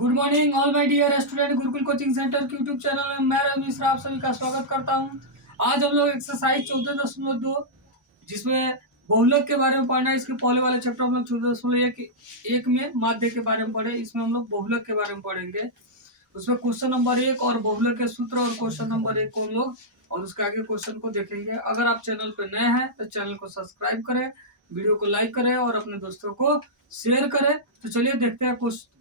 Good morning all my dear student. Gurukul coaching centre के YouTube channel में मैं रवि मिश्रा आप सभी का स्वागत करता हूं। आज हम लोग एक्सरसाइज 14.2 जिसमें बहुलक के बारे में पढ़ना है। इसके पहले वाले चैप्टर हम लोग 14.1 में माध्य के बारे में पढ़े। इसमें हम लोग बहुलक के बारे में पढ़ेंगे। उसमें क्वेश्चन नंबर 1 और बहुलक के सूत्र और क्वेश्चन नंबर 1 को हम लोग और उसके आगे क्वेश्चन को देखेंगे। अगर आप चैनल पर नए हैं तो चैनल को सब्सक्राइब करें, वीडियो को लाइक करें और अपने दोस्तों को शेयर करें। तो चलिए देखते हैं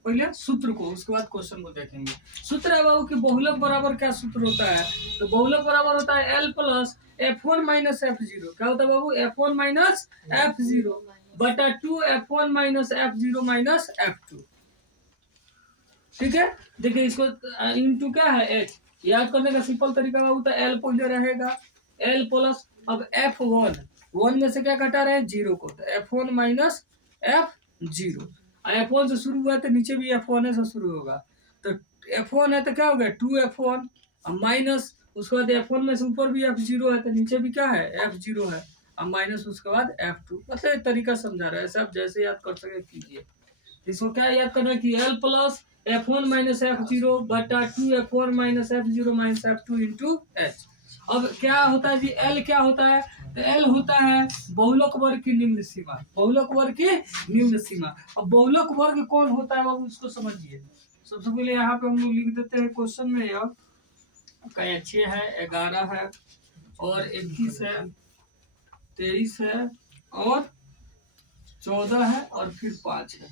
पहले सूत्र को, उसके बाद क्वेश्चन को देखेंगे। सूत्र है बाबू कि बहुलक बराबर क्या सूत्र होता है। तो बहुलक बराबर होता है L plus F1 minus F0। क्या होता है बाबू? F1 माइनस F0 बटा 2 F1 minus F0 minus F2। ठीक है, देखिए इसको इनटू क्या है H। याद करने का सिंपल तरीका बाबू तो L पहले रहेगा L प्लस अब F1 में से क्या घटा रहे हैं? 0 को, तो F1 माइनस F0। F1 से शुरू हुआ तो नीचे भी F1 से शुरू होगा। तो F1 है तो क्या हो गया 2F1 माइनस उसके बाद F1 में से ऊपर भी F0 है तो नीचे भी क्या है F0 है और माइनस उसके बाद F2। मतलब एक तरीका समझा रहा है, ऐसे आप जैसे याद कर सके कीजिए। इसको क्या याद करना है कि L plus F1 minus F0 बटा 2F1 minus F0 minus F2 into H। अब क्या होता है जी? L क्या होता है? तो L होता है बहुलक वर्ग की निम्न सीमा। बहुलक वर्ग की निम्न सीमा। अब बहुलक वर्ग कौन होता है बाबू उसको समझिए। सबसे पहले यहाँ पे हम लोग लिख देते हैं क्वेश्चन में, यह 6 है, 11 है और 21 है, 23 है और 14 है और फिर 5 है।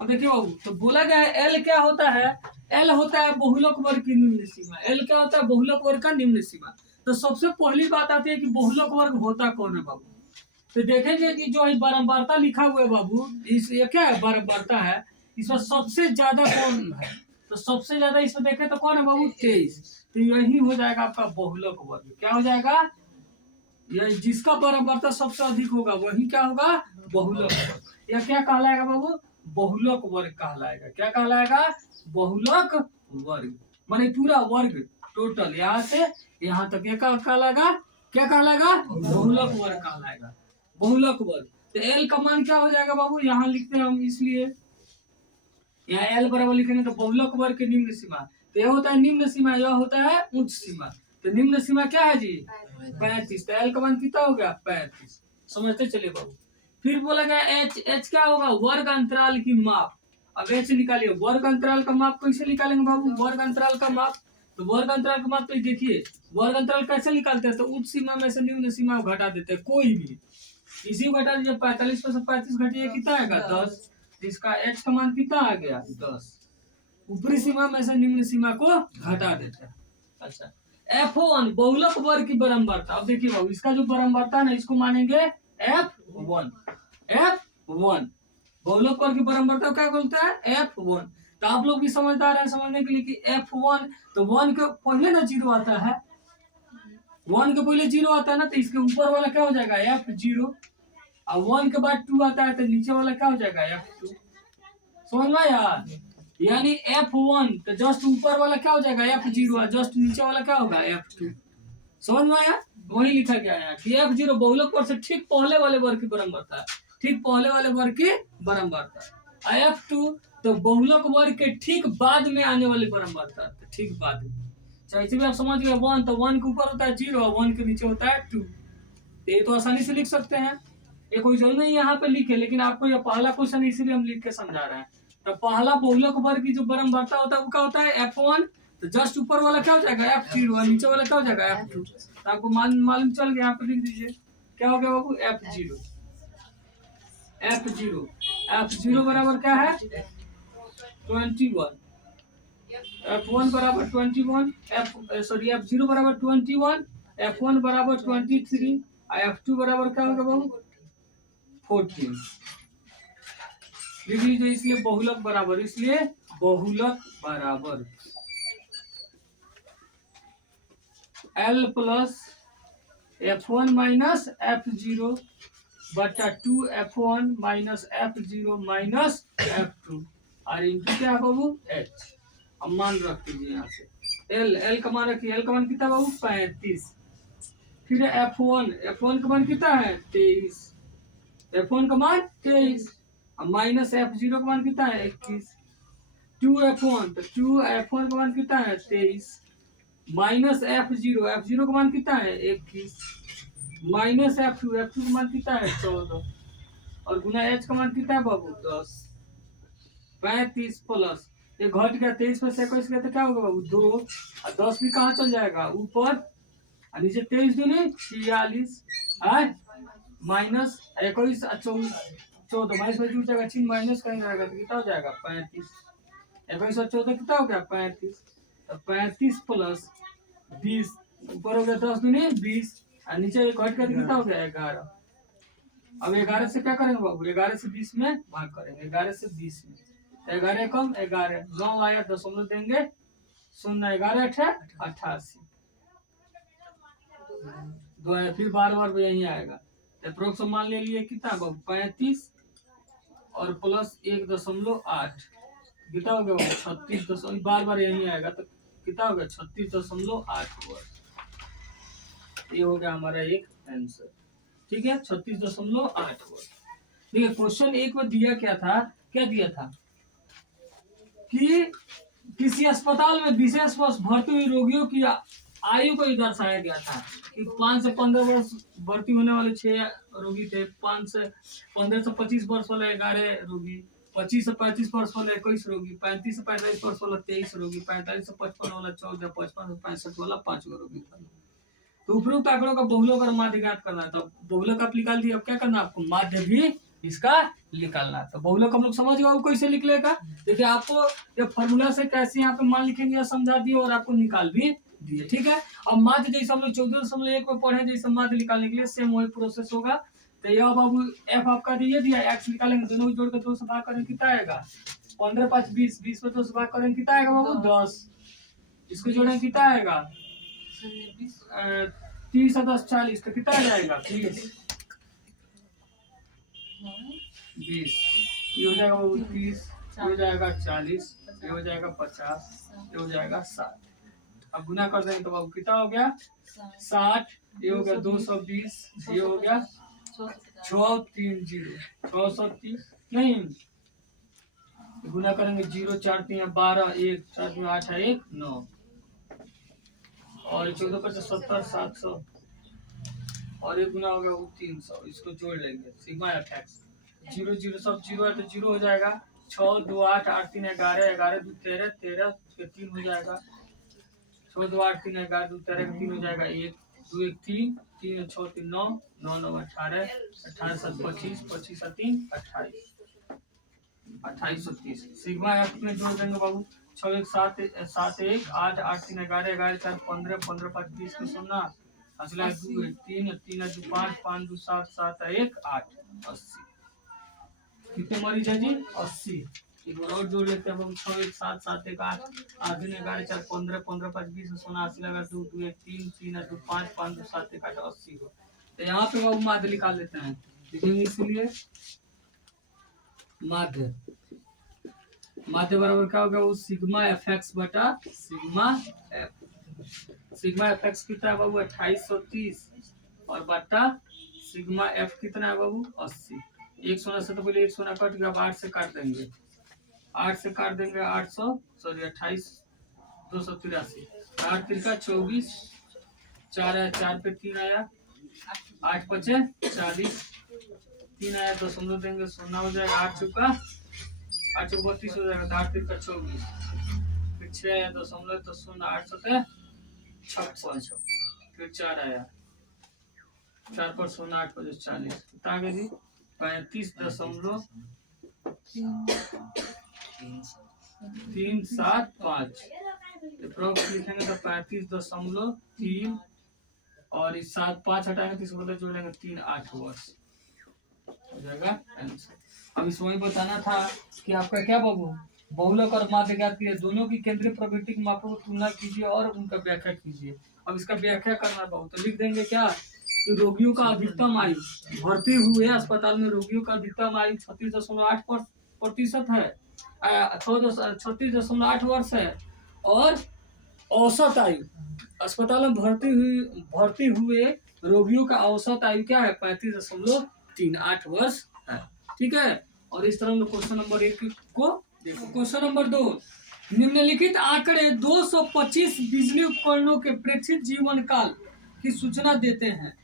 अब देखिए बाबू, तो बोला गया है L क्या होता है? L होता है बहुलक वर्ग की निम्न सीमा। L क्या होता है? बहुलक वर्ग का निम्न सीमा। तो सबसे पहली बात आती है कि बहुलक वर्ग होता कौन है बाबू। तो देखेंगे कि जो बारंबारता लिखा हुआ है बाबू, इस ये क्या है? बारंबारता है। इसमें सबसे ज्यादा कौन है? तो सबसे ज्यादा इसमें देखें तो कौन है बाबू? 23। तो यही हो जाएगा आपका बहुलक वर्ग। क्या हो जाएगा? यह जिसका बारंबारता सबसे अधिक होगा वही क्या होगा? बहुलक वर्ग। यह क्या कहलाएगा बाबू? बहुलक वर्ग कहलाएगा। क्या कहलाएगा? बहुलक वर्ग। माने पूरा वर्ग टोटल यहाँ से यहाँ तक क्या कहलाएगा? क्या कहलाएगा? बहुलक वर्ग कहलाएगा। बहुलक वर्ग। तो L का मान क्या हो जाएगा बाबू? यहाँ लिखते हैं हम, इसलिए यहाँ L बराबर लिखेंगे तो बहुलक वर्ग की निम्न सीमा। तो यह होता है निम्न सीमा, यह होता है उच्च सीमा। तो निम्न सीमा क्या है जी? 35। तो L का मान कितना हो गया? 35। समझते चलिए बाबू। फिर बोला गया H क्या होगा? वर्ग अंतराल की माप। अब H निकालिए। वर्ग अंतराल का माप कैसे निकालेंगे बाबू? वर्ग अंतराल का माप, तो वर्ग अंतराल का माप तो देखिए वर्ग अंतराल कैसे निकालते हैं? तो उच्च सीमा में से निम्न सीमा घटा देते हैं कोई भी। इसी को घटा दीजिए, 45 में से 35 घटिए कितना आएगा? 10। इसका H का मान कितना आ गया? 10। ऊपरी सीमा में से निम्न सीमा को घटा देते हैं। अच्छा, F1 बहुलक वर्ग की बारंबारता। अब देखिए बाबू, इसका जो बारंबारता है इसको मानेंगे F1। F1 बहुलक वर्ग की बारंबारता क्या बोलते हैं? F1। तो आप लोग भी समझदार हैं समझने के लिए कि F1 तो 1 के पहले ना 0 आता है, 1 के पहले 0 आता है ना, तो इसके ऊपर वाला क्या हो जाएगा? F0। और 1 के बाद 2 आता है तो नीचे वाला क्या हो जाएगा? F2। समझ में यार? यानी F1 तो जस्ट ऊपर वाला क्या हो जाएगा? F0 और जस्ट नीचे वाला क्या होगा? F2। समझ में आया? वही लिखा गया है कि F0 बहुलक वर्ग से ठीक पहले वाले वर्ग की बारंबारता है, ठीक पहले वाले वर्ग की बारंबारता। F2 तो बहुलक वर्ग के ठीक बाद में आने वाली बारंबारता, तो ठीक बाद में। ऐसे भी आप समझ गए। 1 तो 1 के ऊपर होता है 0 और 1 के नीचे होता है 2। ये तो आसानी से लिख सकते हैं, ये कोई जरूरी नहीं यहाँ पे लिखे, लेकिन आपको यह पहला क्वेश्चन इसीलिए हम लिख के समझा रहे हैं। तो पहला बहुलक वर्ग की जो बारंबारता होता है वो क्या होता है? F1। तो जस्ट ऊपर वाला क्या हो जाएगा? F0 और नीचे वाला क्या हो जाएगा? F2। तो आपको मालूम चल गया, यहाँ पे लिख दीजिए क्या हो गया बाबू? F0। F0 F0 बराबर क्या है? 21। F1 बराबर 21, F0 बराबर 21, F1 बराबर 23 और F2 बराबर क्या होगा बाबू? 14। लिख लीजिए। इसलिए बहुलक बराबर, इसलिए बहुलक बराबर L plus F1 minus F0 बटा 2F1 minus F0 minus F2 और इंटू क्या बाबू? H। अब मान रख दीजिए यहाँ से। L का मान रखिए। L का मान कितना बाबू? 35। फिर F1 का मान कितना है? 23। F1 का मान 23 और माइनस F0 का मान कितना है? 21। 2F1, तो 2F1 का मान कितना है 23, माइनस F0 का मान कितना है 21, माइनस F2 का मान कितना है 14, और गुना H का मान कितना है बाबू 10। 35 प्लस ये घट गया 23 में से 21 गया तो क्या होगा बाबू 2, और 10 भी कहाँ चल जाएगा ऊपर, और नीचे 23 दूनी 46 है, माइनस 21 और 14 माइनस में जुड़ जाएगा, चिन्ह माइनस कहीं रहेगा तो कितना हो जाएगा 35, 21 और 14 कितना हो गया 35, तो 35 प्लस 20 ऊपर हो गया 10 दूनी 20, और नीचे एक घट गया तो कितना हो गया 11। अब 11 से क्या करेंगे बाबू 11 से 20 में भाग करेंगे, 11 से 20 में, 11 कम 11 9 आया दशमलव देंगे 0, 11 88 दो है, फिर बार बार यही आएगा। अप्रोक्स मान ले लिए कितना बाबू 35 और प्लस 1.8 कितना हो गया 36, बार बार यही आएगा तो कितना हो गया 36.8 वर्ष। ये हो गया हमारा एक आंसर, ठीक है 36.8 वर्ष। ठीक है, क्वेश्चन एक में दिया क्या था, क्या दिया था कि किसी अस्पताल में विशेष वर्ष भर्ती हुई रोगियों की आयु को दर्शाया गया था कि 5 से 15 वर्ष भर्ती होने वाले 6 रोगी थे, 5 से 15 से 25 वर्ष वाले 11 रोगी, 25 से 35 वर्ष वाले 21 रोगी, 35 से 45 वर्ष वाला 23 रोगी, 45 से 55 वाला 14, 55 से 65 वाला 5 रोगी था। तो उपरोक्त आंकड़ों का बहुलक और माध्य ज्ञात करना है। तो बहुलक आप निकाल दिए, अब क्या करना है आपको माध्य भी इसका निकालना है। तो बहुलक हम लोग समझ गए वो कैसे निकलेगा। देखिए आपको ये फॉर्मूला से कैसे यहाँ पे मान लिखेंगे या समझा दिए और आपको निकाल भी दिए, ठीक है। अब माध्य जैसे हम लोग 14.1 में पढ़े जैसे माध्य निकालने के लिए सेम वही प्रोसेस होगा। तो यह बाबू एफ आपका दिए दिया, एक्स निकालेंगे, दोनों को जोड़ कर 2 से भाग करेंगे कितना आएगा 15 5 20, 20 में 2 से भाग करेंगे कितना आएगा बाबू 10, इसको जोड़ेंगे कितना आएगा 30 और 10 40, तो कितना आ जाएगा 20, ये हो जाएगा 30, ये हो जाएगा 40, ये हो जाएगा 50, ये हो जाएगा 60। अब गुना कर देंगे तो बाबू कितना हो गया 60, ये हो गया 220, ये हो गया 630, 630 नहीं गुना करेंगे 0 4 3 12, 1 4 3 8 1 9 और 14 5 70 700 और एक गुना हो गया 300, इसको जोड़ लेंगे सिग्मा एफ एक्स 0 0 सब 0 है तो 0 हो जाएगा 6 2 8 8 3 11 11 2 13 13 के 3 हो जाएगा 6 2 8 3 11 2 13 के 3 हो जाएगा 1 2 1 3 3 6 3 9 9 9 18 18 7 25 25 3 28 2830 सिग्मा एफ में जोड़ देंगे बाबू 6 1 7 7 1 8 8 3 11 11 4 15 15 5 20 के 0 असला 2 3 3 2 5 5 2 7 7 1 8 80 कितने मरीज है जी 80। एक बार और जोड़ लेते हैं हम 6 1 7 7 1 8 8 3 11 4 15 15 5 20 सोना 80 लगा 2 2 1 3 3 2 5 5 2 7 1 8 80 को। तो यहाँ पे वो माध्य निकाल लेते हैं, लिखेंगे इसलिए माध्य माध्य बराबर क्या होगा वो सिग्मा एफ एक्स बटा सिग्मा एफ एक्स कितना है बाबू 2830 और बटा सिग्मा एफ कितना है बाबू 80। एक सोना से तो पहले एक सोना कट गया, 8 से काट देंगे 8 से काट देंगे 800 सॉरी 28 283 8 3 का 24 4 आया 4 पे 3 आया 8 5 40 3 आया दशमलव देंगे 0 हो जाएगा 8 चौका 8 चौका 32 हो जाएगा 8 3 का 24 फिर 6 आया दशमलव तो 0 8 7 56 फिर 4 आया 4 पर 0 8 पर 40 कितना आ गया जी 35.375 अप्रोक्स लिखेंगे तो 35.3 और इस 7 5 हटाएंगे तो इसको जोड़ेंगे 3 8 वर्ष हो जाएगा आंसर। अब इसमें ही बताना था कि आपका क्या बाबू बहुलक और माध्य ज्ञात कीजिए, दोनों की केंद्रीय प्रवृत्ति की मापों की तुलना कीजिए और उनका व्याख्या कीजिए। अब इसका व्याख्या करना बाबू तो लिख देंगे क्या कि रोगियों का अधिकतम आयु भर्ती हुए अस्पताल में रोगियों का अधिकतम आयु 36.8% है, 36.8 वर्ष है और औसत आयु अस्पताल में भर्ती हुए रोगियों का औसत आयु क्या है 35.38 वर्ष है, ठीक है। और इस तरह हम क्वेश्चन नंबर 1 को देखो। क्वेश्चन नंबर 2 निम्नलिखित आंकड़े 225 बिजली उपकरणों के प्रेक्षित जीवन काल की सूचना देते हैं।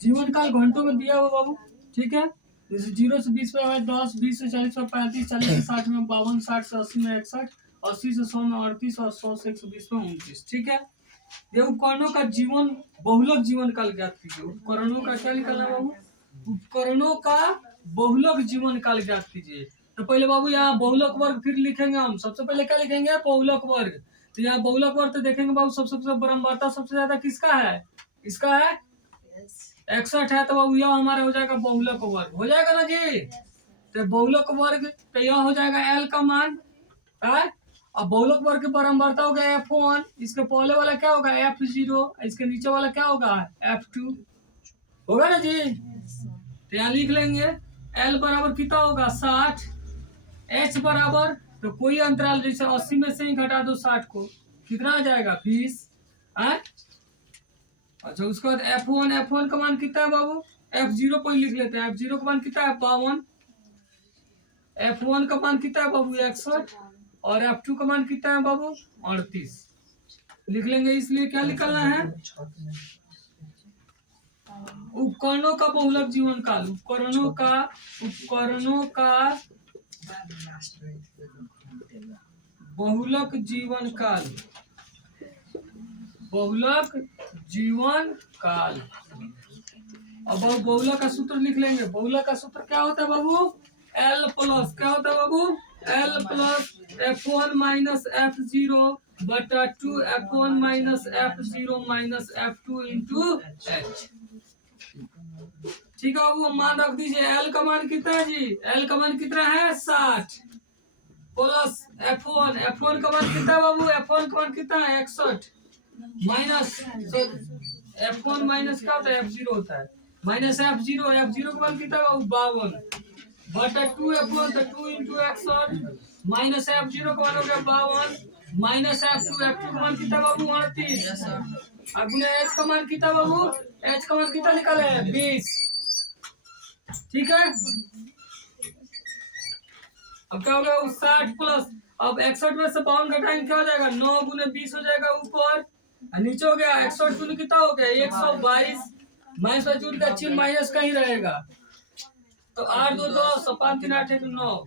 जीवन काल घंटों में दिया हुआ बाबू, ठीक है। जैसे 0 से 20 में 10, 20 से 40 में 35, 40 से 60 में 52, 60 से 80 में 61, 80 से 100 में 38 और 100 से 120 में 29, ठीक है। ये उपकरणों का जीवन बहुलक जीवन काल ज्ञात कीजिए। उपकरणों का क्या निकालना बाबू? उपकरणों का बहुलक जीवन काल ज्ञात कीजिए। तो पहले बाबू यहाँ बहुलक वर्ग फिर लिखेंगे हम। सबसे पहले क्या लिखेंगे? बहुलक वर्ग। तो यहाँ बहुलक वर्ग तो देखेंगे बाबू, सबसे बराबरता सबसे ज्यादा किसका है? इसका है 61 है। तो बाबू यह हमारा हो जाएगा बहुलक वर्ग, हो जाएगा ना जी। तो बहुलक वर्ग तो यह हो जाएगा एल का मान है। अब बहुलक वर्ग की बराबरता हो गया F1, इसके पहले वाला क्या होगा F0, इसके नीचे वाला क्या होगा F2, होगा ना जी। तो यहाँ लिख लेंगे L बराबर कितना होगा 60, H बराबर तो कोई अंतराल जैसे 80 में से ही घटा दो 60 को, कितना आ जाएगा 20 है। अच्छा उसके बाद F1 का मान कितना है बाबू? F0 को ही लिख लेते हैं। F0 का मान कितना है 52, F1 का मान कितना है बाबू 61 और F2 का मान कितना है बाबू 38 लिख लेंगे। इसलिए क्या निकलना है? उपकरणों का बहुलक जीवन काल, उपकरणों का बहुलक जीवन काल, बहुलक जीवन काल। अब बहुलक का सूत्र लिख लेंगे। बहुलक का सूत्र क्या होता है बाबू? L प्लस क्या होता है बाबू? L plus F1 minus F0 बटा 2 F1 minus F0 minus F2 into H, ठीक है बाबू। मान रख दीजिए। L का मान कितना है जी? L का मान कितना है 60 प्लस F1 का मान कितना है बाबू? F1 का मान कितना है 61 माइनस F1 माइनस क्या होता है F0 होता है माइनस F0 का मान कितना है बाबू 52 बटा 2 F1 तो 2 इंटू 61 माइनस F0 का मान हो गया 52 माइनस F2 का मान कितना बाबू 38 और गुना H का मान कितना बाबू? H का मान कितना निकाले हैं 20, ठीक है। अब क्या हो गया 60 प्लस, अब 61 में से 52 घटाएंगे क्या हो जाएगा 9 गुने 20 हो जाएगा ऊपर और नीचे हो गया 61 गुने कितना हो गया 122 माइनस का जून का चिन्ह माइनस का ही रहेगा। तो 8 2 10 5 3 8 1 9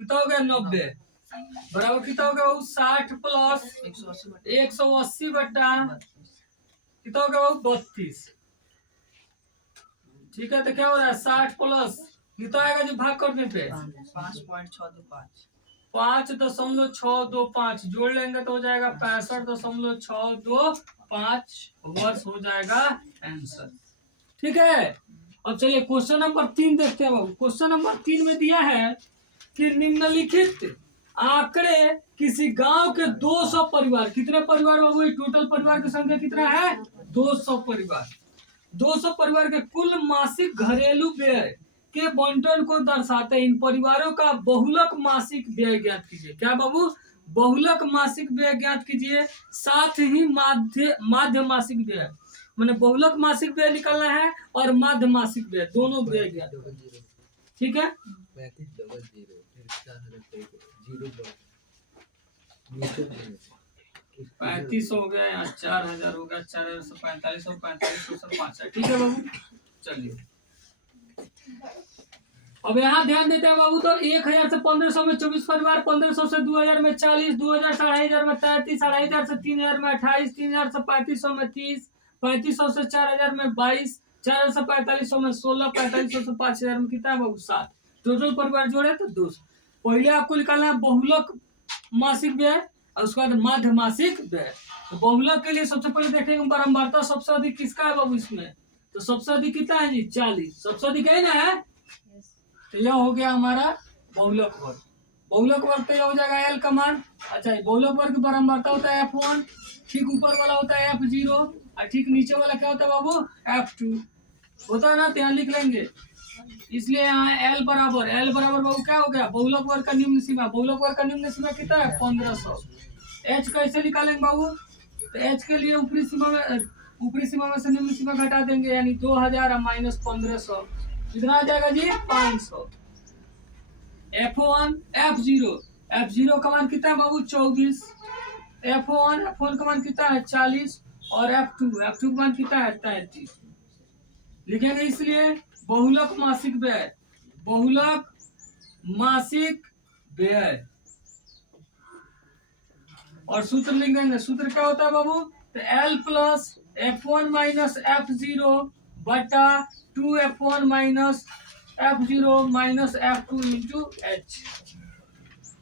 कितना हो गया 90 बराबर कितना हो गया 60 प्लस 180 बटा कितना हो गया 32, ठीक है। तो क्या हो रहा है 60 प्लस कितना आएगा जी भाग करने पे 5.625 जोड़ लेंगे तो हो जाएगा 65.625 वर्ष हो जाएगा आंसर, ठीक है। अब चलिए क्वेश्चन नंबर 3 देखते हैं बाबू। क्वेश्चन नंबर 3 में दिया है कि निम्नलिखित आंकड़े किसी गांव के 200 परिवार, कितने परिवार बाबू? टोटल परिवार की संख्या कितना है 200 परिवार, 200 परिवार के कुल मासिक घरेलू व्यय के बंटन को दर्शाते हैं। इन परिवारों का बहुलक मासिक व्यय ज्ञात कीजिए। क्या बाबू? बहुलक मासिक व्यय ज्ञात कीजिए, साथ ही माध्य मासिक व्यय, मैंने बहुलक मासिक व्यय निकालना है और माध्य मासिक व्यय दोनों व्यय ज्ञात, ठीक है। 35 हो गया यहाँ 4000 हो गया 4000 से 45 और 45 से 5, ठीक है बाबू। चलिए अब यहाँ ध्यान देते हैं बाबू। तो 1000 से 1500 में 24 परिवार, 1500 से 2000 में 40, 2000 से 2500 में 33, 2500 से 3000 में 28, 3000 से 3500 में 30, 3500 से 4000 में 22, 4000 से 4500 में 16, 4500 से 5000 में कितना है बाबू 7। टोटल परिवार जोड़े तो 200। पहले आपको निकालना है बहुलक मासिक व्यय और उसके बाद माध्य मासिक व्यय। तो बहुलक के लिए सबसे पहले देखेंगे बारंबारता सबसे अधिक किसका है बाबू इसमें? तो सबसे अधिक कितना है जी 40, सबसे अधिक है ना है। तो यह हो गया हमारा बहुलक वर्ग। बहुलक वर्ग तो यह हो जाएगा L का मान। अच्छा बहुलक वर्ग की बारंबारता होता है F1, ठीक ऊपर वाला होता है F0 और ठीक नीचे वाला क्या होता है बाबू F2 होता है ना। तो यहाँ लिख लेंगे। इसलिए यहाँ L बराबर बाबू क्या हो गया बहुलक वर्ग का निम्न सीमा। बहुलक वर्ग का निम्न सीमा कितना है 1500। H कैसे निकालेंगे बाबू? तो H के लिए ऊपरी सीमा में से निम्न सीमा घटा देंगे, यानी 2000 माइनस 1500 कितना आ जाएगा जी 500। F1 F0 F0 का मान कितना है बाबू 24, F1 का मान कितना है 40 और F2 का मान कितना है 33। लिखेंगे इसलिए बहुलक मासिक व्यय, बहुलक मासिक व्यय और सूत्र लिख देंगे। सूत्र क्या होता है बाबू, तो L plus F1 minus F0 बटा 2F1 minus F0 minus F2 into H।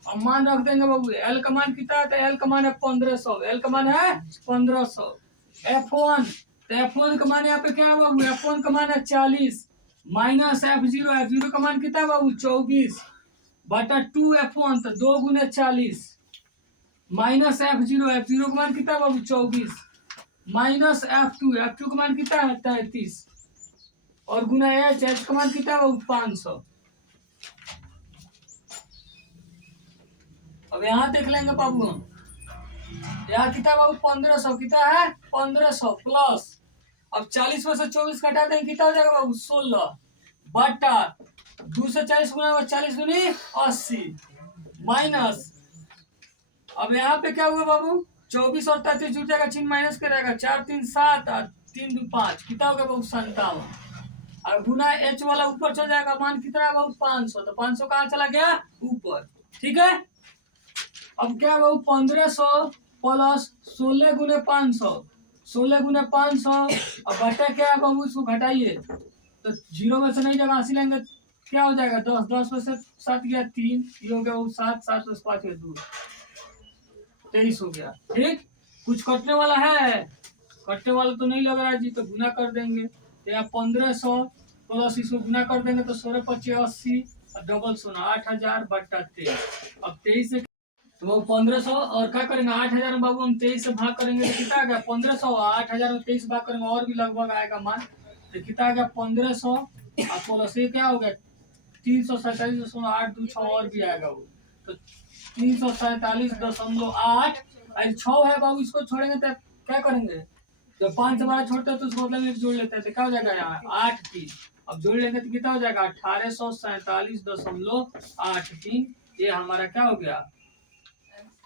अब मान रख देंगे बाबू, L का मान कितना है, तो L का मान है 1500, L का मान है 1500। F1 तो F1 का मान यहाँ पे क्या है बाबू, F1 का मान है 40 माइनस F0 का मान कितना है बाबू 24 बटा 2F1 तो 2 गुने 40 माइनस F0 का मान कितना है बाबू 24 माइनस F2 का मान कितना है 33 और गुना H का मान कितना है बाबू 500। अब यहाँ देख लेंगे बाबू हम, यहाँ कितना बाबू 1500, कितना है 1500 प्लस, अब 40 में से 24 घटा देंगे कितना हो जाएगा बाबू 16 बटा 2 से 40 गुना 40 गुनी 80 माइनस, अब यहाँ पे क्या हुआ बाबू 24 और 33 जुट जाएगा, चिन्ह माइनस करेगा, 4 3 7 और 3 2 5 कितना हो गया बाबू 57 और गुना H वाला ऊपर चल जाएगा, मान कितना है बाबू 500, तो 500 कहाँ चला गया ऊपर। ठीक है, अब क्या बाबू 1500 प्लस 16 गुने 500, 16 गुने 500 और बटा क्या है बाबू, इसको घटाइए तो 0 में से नहीं जब 80 लेंगे क्या हो जाएगा 10, 10 में से 7 गया 3, ये हो गया वो 7, 7 में से 5 गया 2, 23 हो गया। ठीक, कुछ कटने वाला है, कटने वाला तो नहीं लग रहा है जी, तो गुना कर देंगे, तो यहाँ 1500 प्लस इसको गुना कर देंगे तो 16 25 80 और डबल 16 8000 बट्टा 23। अब 23 से तो वो 1500 और क्या करेंगे 8000 में बाबू हम 23 से भाग करेंगे तो कितना आ गया 1500, 8000 में 23 भाग करेंगे और भी लगभग आएगा मान, तो कितना आ गया 1500 और प्लस ये क्या हो गया 347.82 और भी आएगा वो, तो 347.8 6 है बाबू, इसको छोड़ेंगे तो क्या करेंगे, जब 5 से 12 छोड़ते हैं तो उसको मतलब जोड़ लेते हैं तो क्या हो जाएगा यहाँ 8 3, अब जोड़ लेंगे तो कितना हो जाएगा 1847.83, ये हमारा क्या हो गया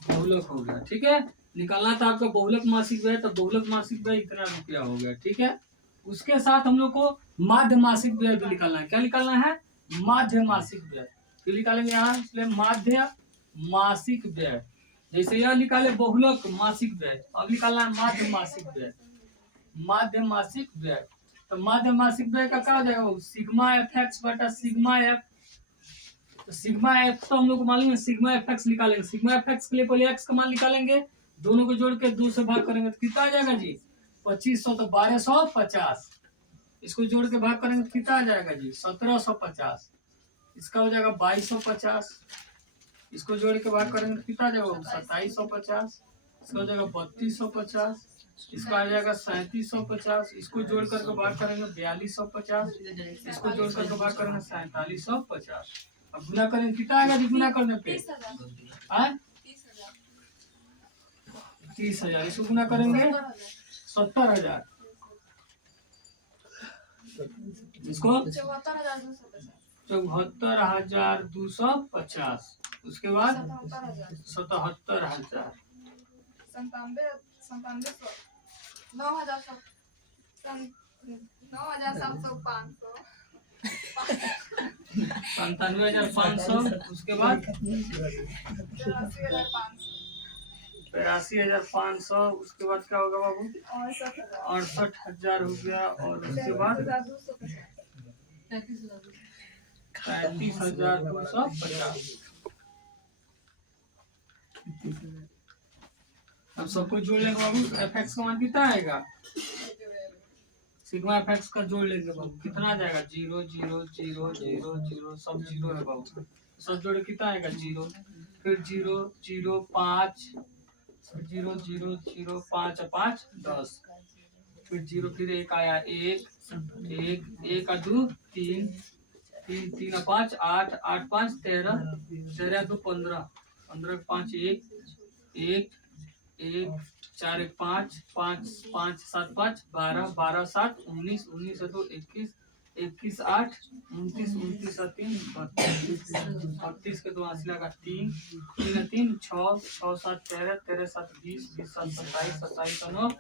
बहुलक हो गया। ठीक है, निकालना था आपका बहुलक मासिक व्यय, तो बहुलक मासिक व्यय इतना रुपया हो गया। ठीक है, उसके साथ हम लोग को माध्य मासिक व्यय भी निकालना है। क्या निकालना है, माध्य मासिक व्यय, तो निकालेंगे यहाँ, इसलिए माध्य मासिक व्यय, जैसे यह निकाले बहुलक मासिक व्यय, अब निकालना है माध्य मासिक व्यय, माध्य मासिक व्यय, तो माध्य मासिक व्यय का क्या हो जाएगा सिग्मा एफ एक्स बटा सिग्मा एफ, तो सिग्मा एफ तो हम लोग को मालूम है, सिग्मा एफ एक्स निकालेंगे, सिग्मा एफ एक्स के लिए पहले एक्स का मान निकालेंगे, दोनों को जोड़ के 2 से भाग करेंगे तो कितना आ जाएगा जी 2500, तो 1250, इसको जोड़ के भाग करेंगे तो कितना आ जाएगा जी 1750, इसका हो जाएगा 2250, इसको जोड़ के भाग करेंगे तो कितना आ जाएगा 2750, इसका हो जाएगा 3250, इसका आ जाएगा 3750, इसको जोड़ करके भाग करेंगे 4250, इसको जोड़ करके भाग करेंगे 4750, अब गुना करेंगे कितना आएगा जी गुना करने पे 30,000, इसको गुना करेंगे 70,000, इसको 74,250, उसके बाद 77,000, 97,500, उसके बाद 82,500, उसके बाद क्या होगा बाबू 68,000 हो गया, और उसके बाद 33,250। अब सबको जोड़ लेंगे बाबू, एफ एक्स का मान कितना आएगा, सिग्मा एफ एक्स का जोड़ लेंगे बाबू, कितना आ जाएगा 0 0 0 0 0, सब 0 है बाबू, सब जोड़े कितना आएगा 0, फिर 0 0 5 0 0 0 5 5 10, फिर 0, फिर 1 आया 1 1 1 और 2 3 3 3 और 5 8 8 5 13 13 2 15 15 5 1 1 1 4 1 5 5 5 7 5 12 12 7 19 19 2 21 21 8 29 29 और 3 32 32 के 2 हाथ लगा 3 3 3 6 6 7 13 13 7 20 20 7 27 27 और 9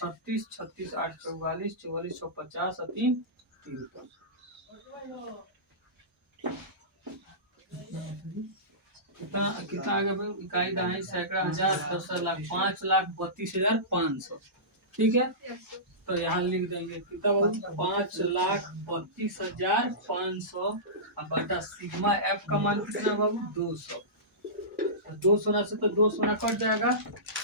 36 36 8 44 44 6 50 और 3 कितना कितना आ गया भाई? इकाई दहाई सैकड़ा हजार 10 लाख 5,32,500। ठीक है, तो यहाँ लिख देंगे कितना बोल 5,32,500 अब बटा सिग्मा एफ का मान कितना बाबू 200। तो 200 से तो 200 कट जाएगा।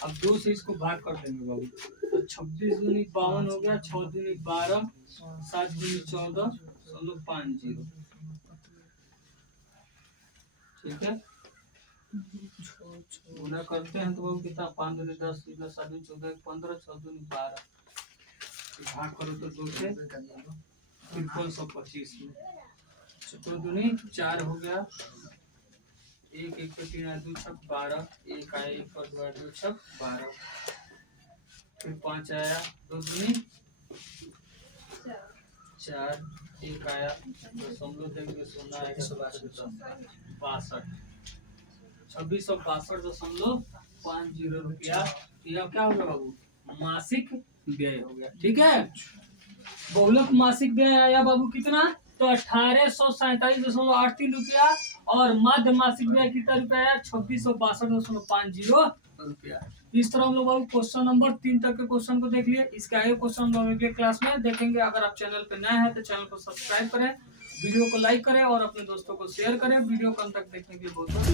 अब 2 से इसको भाग कर देंगे बाबू, तो 26 दूनी 52 हो गया, 6 दूनी 12, 7 दूनी 14, 50। ठीक है, गुना करते हैं तो बाबू कितना 5 दूनी 10, 7 दूनी 14, 15, 6 दूनी 12, भाग करो तो 2 से 5325 में 2 दूनी 4 हो गया, 1 1 3 2 6 12, 1 आया 1 और 2 2 6 12, फिर 5 आया 2 दूनी 4, 1 आया दशमलव देंगे 0 आएगा 62 2662.50 रुपया। यह क्या हो गया बाबू? मासिक व्यय हो गया। ठीक है, बहुलक मासिक व्यय आया बाबू कितना? तो 1847.83 रुपया। और मध्य मासिक व्यय कितना रुपया आया? 2662.50 रुपया। इस तरह हम लोग बाबू क्वेश्चन नंबर 3 तक के क्वेश्चन को देख लिए। इसके आगे क्वेश्चन हम लोग अगले क्लास में देखेंगे। अगर आप चैनल पे नए हैं तो चैनल को सब्सक्राइब करें, वीडियो को लाइक करें और अपने दोस्तों को शेयर करें। वीडियो को अंत तक देखने के लिए बहुत बहुत